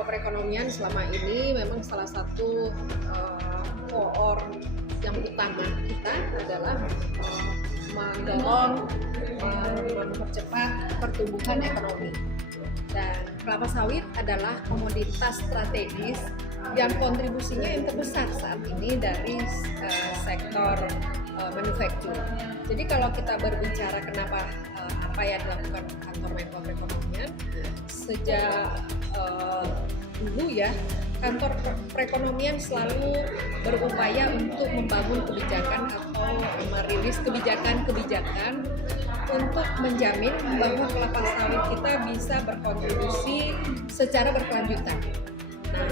Menko Perekonomian selama ini memang salah satu koor yang utama kita adalah mendorong mempercepat pertumbuhan ekonomi. Dan kelapa sawit adalah komoditas strategis yang kontribusinya yang terbesar saat ini dari sektor manufacturing. Jadi kalau kita berbicara kenapa apa yang dilakukan kantor Menko Perekonomian sejak dulu ya, kantor perekonomian selalu berupaya untuk membangun kebijakan atau merilis kebijakan-kebijakan untuk menjamin bahwa kelapa sawit kita bisa berkontribusi secara berkelanjutan. Nah,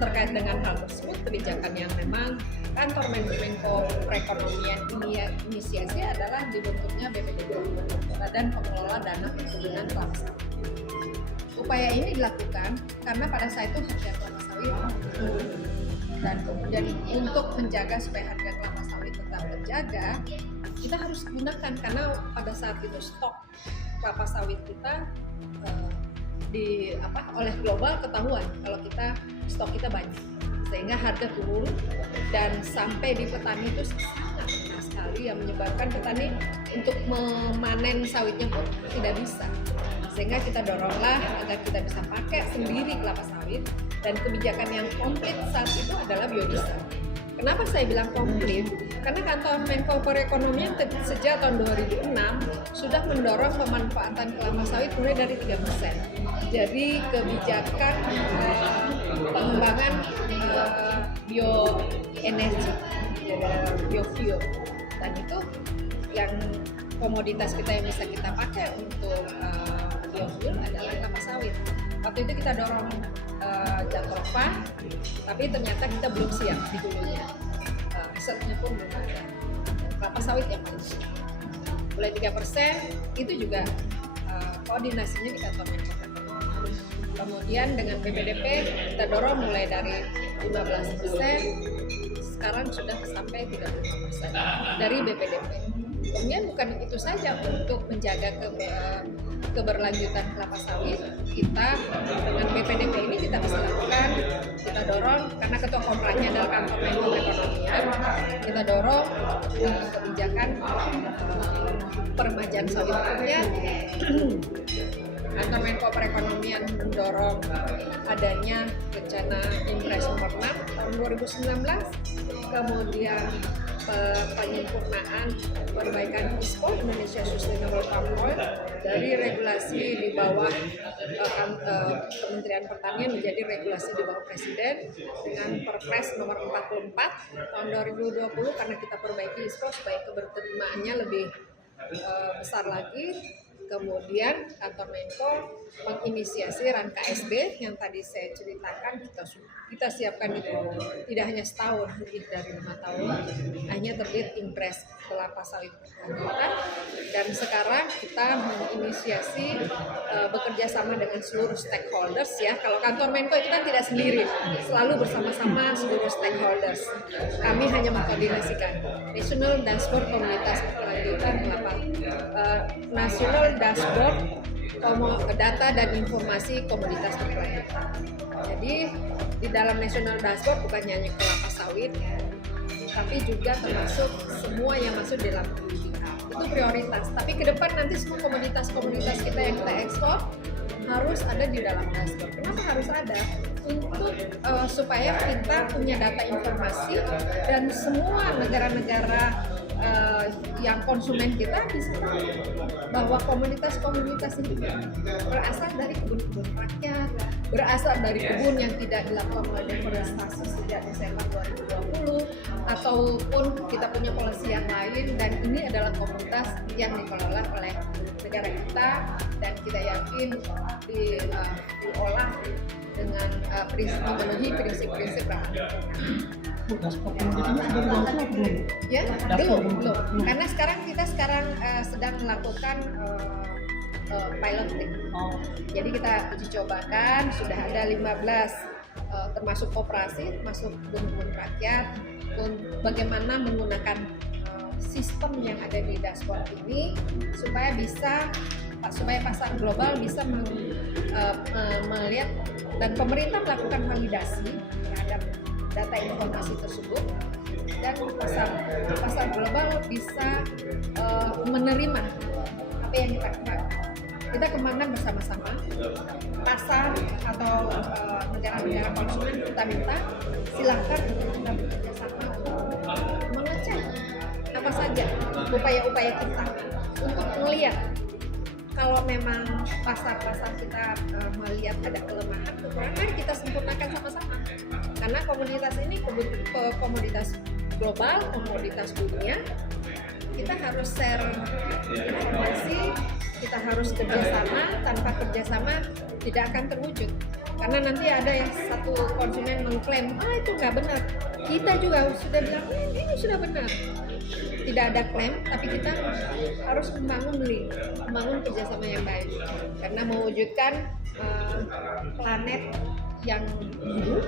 terkait dengan hal tersebut, kebijakan yang memang kantor Menko Perekonomian inisiasi adalah dibentuknya BPDP, Badan Pengelola Dana Perkebunan Kelapa Sawit. Upaya ini dilakukan karena pada saat itu harga kelapa sawit dan kemudian untuk menjaga supaya harga kelapa sawit tetap terjaga, kita harus gunakan karena pada saat itu stok kelapa sawit kita oleh global ketahuan kalau stok kita banyak, sehingga harga turun dan sampai di petani itu sangat rendah sekali yang menyebabkan petani untuk memanen sawitnya pun tidak bisa. Sehingga kita doronglah agar kita bisa pakai sendiri kelapa sawit, dan kebijakan yang komplit saat itu adalah biodiesel. Kenapa saya bilang komplit? Karena kantor Menko Perekonomian sejak tahun 2006 sudah mendorong pemanfaatan kelapa sawit mulai dari 3%. Jadi kebijakan pengembangan bioenergi, biofuel, dan itu yang komoditas kita yang bisa kita pakai untuk biofuel adalah kelapa sawit. Waktu itu kita dorong Jatropha, tapi ternyata kita belum siap di hulunya. Risetnya pun belum ada. Kelapa sawit yang paling siap. Mulai 3% itu juga koordinasinya di kantor Menko Perekonomian. Kemudian dengan BPDP kita dorong mulai dari 15%, sekarang sudah sampai 35% dari BPDP. Kemudian bukan itu saja, untuk menjaga keberlanjutan kelapa sawit, kita dengan BPDP ini kita bisa lakukan, kita dorong karena ketua komplanya adalah kantor Menko Perekonomian, kita dorong kebijakan peremajaan sawit rakyat. Kantor Menko Perekonomian mendorong adanya rencana Impres nomor 6 tahun 2019, kemudian penyempurnaan perbaikan ISPO Indonesia Sustainable Palm Oil dari regulasi di bawah Kementerian Pertanian menjadi regulasi di bawah Presiden dengan Perpres nomor 44 tahun 2020, karena kita perbaiki ISPO supaya keberterimaannya lebih besar lagi. Kemudian kantor Menko menginisiasi RAN KSB yang tadi saya ceritakan, kita siapkan itu tidak hanya setahun, lebih dari 5 tahun, hanya terbit Impres kelapa sawit berkelanjutan, dan sekarang kita menginisiasi bekerja sama dengan seluruh stakeholders ya. Kalau kantor Menko itu kan tidak sendiri, selalu bersama-sama seluruh stakeholders. Kami hanya mengkoordinasikan National Dashboard Komunitas Berkelanjutan Kelapa, National Dashboard Data dan Informasi Komoditas Berkelanjutan. Jadi di dalam National Dashboard bukan hanya kelapa sawit, tapi juga termasuk semua yang masuk dalam digital. Itu prioritas. Tapi ke depan nanti semua komoditas-komoditas kita yang kita ekspor harus ada di dalam dashboard. Kenapa harus ada? Untuk supaya kita punya data informasi dan semua negara-negara yang konsumen kita bisa tahu bahwa komoditas-komoditas ini berasal dari kebun-kebun rakyat, berasal dari kebun yang tidak dilakukan oleh deforestasi sejak Desember 2020, ataupun kita punya polisi yang lain, dan ini adalah komoditas yang dikelola oleh negara kita, dan kita yakin diolah dengan memenuhi prinsip-prinsip ramah lingkungan. Dashboard komoditasnya sudah dilakukan belum? Ya, belum. Karena kita sekarang sedang melakukan piloting. Jadi kita uji cobakan, sudah ada 15 termasuk koperasi, termasuk kebun rakyat, bagaimana menggunakan sistem yang ada di dashboard ini supaya pasar global bisa melihat dan pemerintah melakukan validasi terhadap data informasi tersebut, dan pasar global bisa menerima apa yang kita kembangkan. Kita kembangkan bersama-sama. Pasar atau negara-negara konsumen kita minta silakan kita bekerja sama untuk mengecek apa saja upaya-upaya kita untuk melihat kalau memang pasar-pasar kita melihat ada kelemahan, kekurangan, kita sempurnakan sama-sama. Karena komoditas ini komoditas global, komoditas dunia, kita harus share informasi, kita harus kerjasama. Tanpa kerjasama tidak akan terwujud. Karena nanti ada yang satu konsumen mengklaim, itu nggak benar. Kita juga sudah bilang, ini sudah benar. Tidak ada klaim, tapi kita harus membangun kerjasama yang baik. Karena mewujudkan planet yang hidup,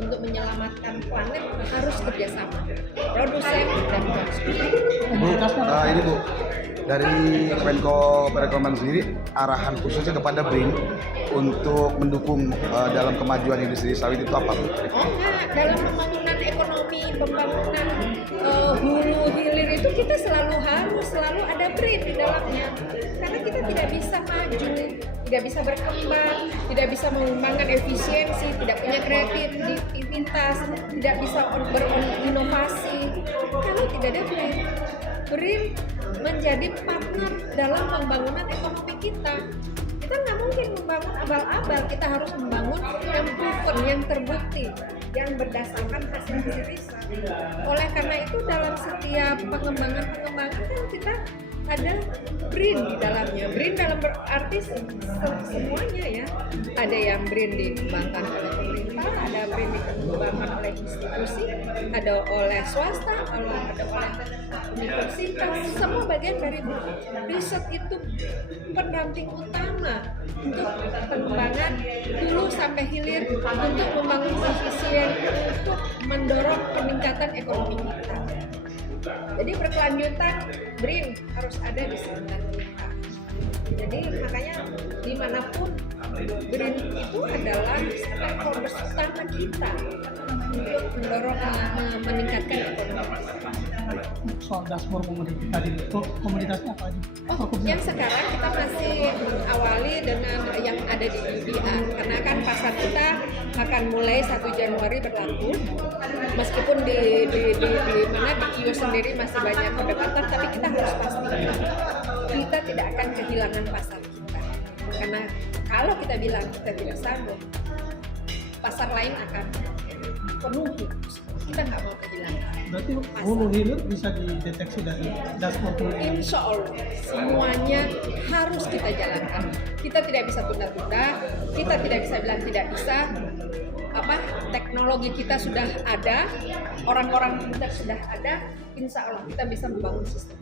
untuk menyelamatkan planet harus kerjasama, produsen dan konsumen. Ini Bu, dari Kemenko Perekonomian sendiri, arahan khususnya kepada BRIN untuk mendukung dalam kemajuan industri sawit itu apa Bu? Dalam pembangunan ekonomi, pembangunan hulu hilir itu kita selalu ada BRIN di dalamnya. Karena kita tidak bisa maju, tidak bisa berkembang, tidak bisa mengembangkan efisiensi, tidak punya kreativitas, tidak bisa berinovasi kalau tidak ada BRIN. BRIN menjadi partner dalam pembangunan ekonomi kita. Kita nggak mungkin membangun abal-abal, kita harus membangun yang proven, yang terbukti, yang berdasarkan hasil riset. Oleh karena itu dalam setiap pengembangan kan kita ada BRIN di dalamnya. BRIN dalam berarti semuanya ya. Ada yang BRIN dikembangkan oleh pemerintah, ada BRIN dikembangkan oleh institusi, ada oleh swasta, ada oleh universitas. Semua bagian dari BRIN. Riset itu pendamping utama untuk pengembangan hulu sampai hilir, untuk membangun efisien, untuk mendorong peningkatan ekonomi kita. Jadi berkelanjutan BRIN harus ada di sekitar kita. Jadi makanya dimanapun BRIN itu adalah stakeholder utama kita untuk mendorong meningkatkan ekonomi. Soal dashboard komoditas tadi, komoditasnya apa aja? Yang sekarang kita masih mengawali dengan yang ada di UBA, karena kan pasar kita akan mulai 1 Januari berlaku. Meskipun di kios sendiri masih banyak perdebatan, tapi kita harus pastikan kita tidak akan kehilangan pasar kita. Karena kalau kita bilang kita tidak sanggup, pasar lain akan penuhi. Kita nggak mau kehilangan. Berarti hulu hilir bisa dideteksi dari dashboard ini? Insya Allah semuanya harus kita jalankan. Kita tidak bisa tunda-tunda, kita tidak bisa bilang tidak bisa. Teknologi kita sudah ada, orang-orang pintar sudah ada. Insya Allah kita bisa membangun sistem.